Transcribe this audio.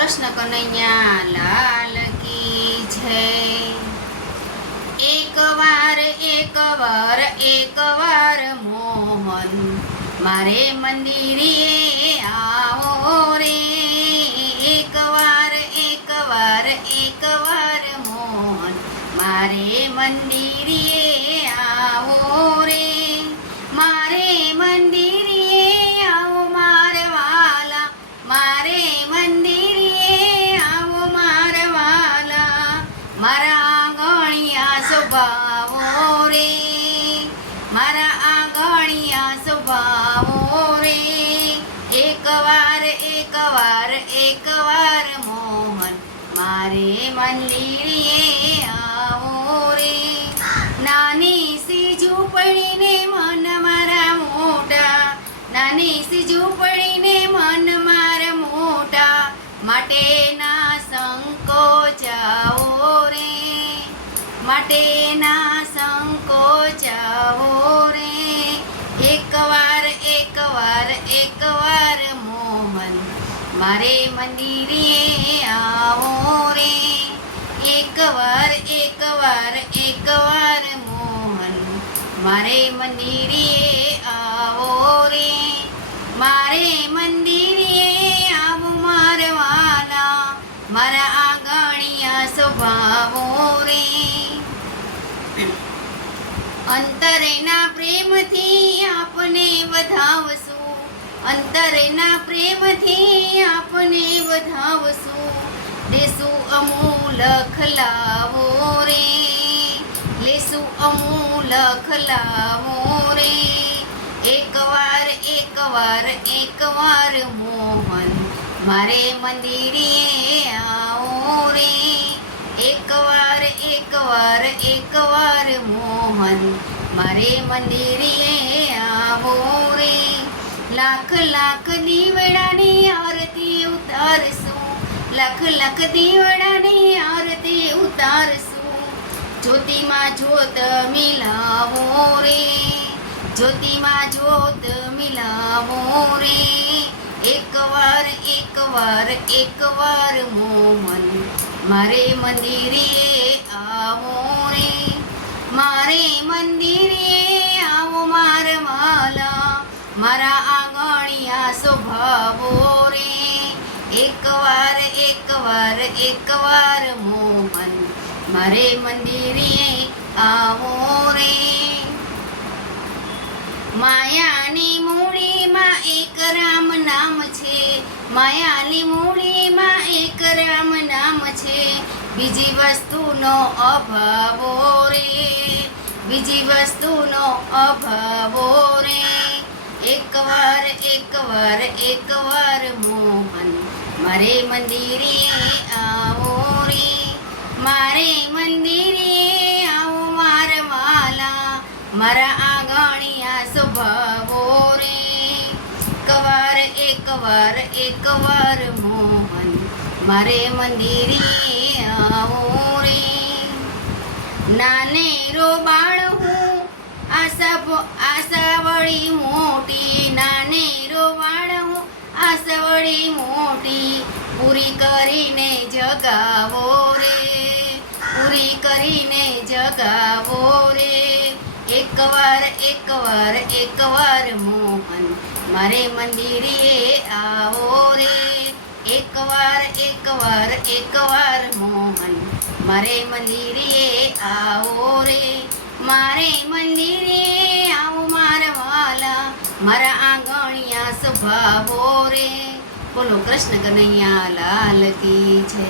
કૃષ્ણ કનૈયા લાલ કી જય. એક વાર એક વાર મોહન, મારે મંદિરે આવો રે. એક વાર એક વાર એક વાર મોહન, મારે મંદિરે આવો રે. એકવાર એકવાર મોહન, મારે મંદિરે આવો રે. નાની સી ઝૂંપડીને મન મારા મોટા, નાની સી ઝૂંપડીને મન મારા મોટા, માટે ના સંકોચાવો રે. માટે ના સંકોચાવો રે. મારે મંદિરે આવો રે. એકવાર એકવાર એકવાર મોહન. મારે મંદિરે આવો રે. મારે મંદિરે આવો મારવાના. મારા આંગણિયા સ્વભાવો રે. અંતરેના પ્રેમથી આપને વધાવશું. અંતરેના પ્રેમથી આપને વધાવશું. દેશું અમૂલ ખલાવો રે. લેશું અમૂલ ખલાવો રે. એકવાર એકવાર એકવાર મોહન મારે મંદિરે આવો રે. એકવાર એકવાર એકવાર મોહન મારે મંદિરે આવો રે. લાખ લાખ દીવડાની આરતી ઉતારશું. લાખ લાખ દીવડાની આરતી ઉતારશું. જ્યોતિમાં જ્યોત મિલાવો રે. જ્યોતિમાં જ્યોત મિલાવો રે. એકવાર એકવાર એકવાર મોહન મારે મંદિરે આવો રે. મારે મંદિરે આવો માર વાલા મારા આંગણિયા સ્વભાવો રે. એકવાર એકવાર એકવાર મોહન મારે મંદિરે આવો રે. માયાની મૂડીમાં એક રામ નામ છે. માયાની મૂડીમાં એક રામ નામ છે. બીજી વસ્તુનો અભાવો રે. બીજી વસ્તુનો અભાવો રે. એકવાર એકવાર એકવાર મોહન મારે મંદિરે આવો રે મારે મંદિરે આવો મારા વાલા મારા આંગણિયા સ્વભાવો રે એકવાર એકવાર એકવાર મોહન મારે મંદિરે આવો રે નાને રો બાળ હું આશા ભ- આશા વળી મોટી નાને રોવાણ હું વળી મોટી, પૂરી કરીને જગાવો રે. પૂરી કરીને જગાવો રે. એકવાર એકવાર એકવાર મોહન, મારે મંદિરે આવો રે. એકવાર એકવાર એકવાર મોહન, મારે મંદિરે આવો રે. મારે મંદિરે આવો મારા મારા આંગણિયા સ્વભાવો રે. બોલો કૃષ્ણ કનૈયા લાલ કી છે